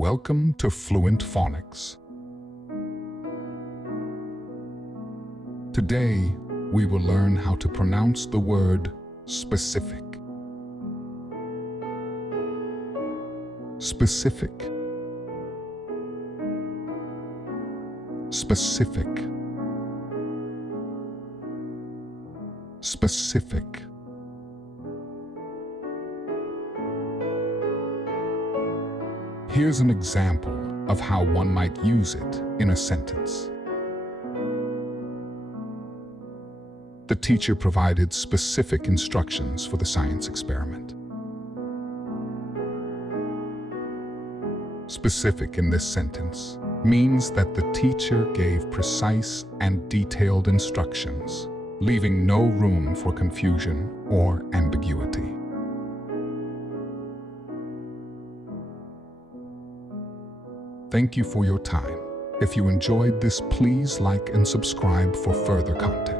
Welcome to Fluent Phonics. Today, we will learn how to pronounce the word specific. Specific. Specific. Specific. Here's an example of how one might use it in a sentence. The teacher provided specific instructions for the science experiment. Specific in this sentence means that the teacher gave precise and detailed instructions, leaving no room for confusion or ambiguity. Thank you for your time. If you enjoyed this, please like and subscribe for further content.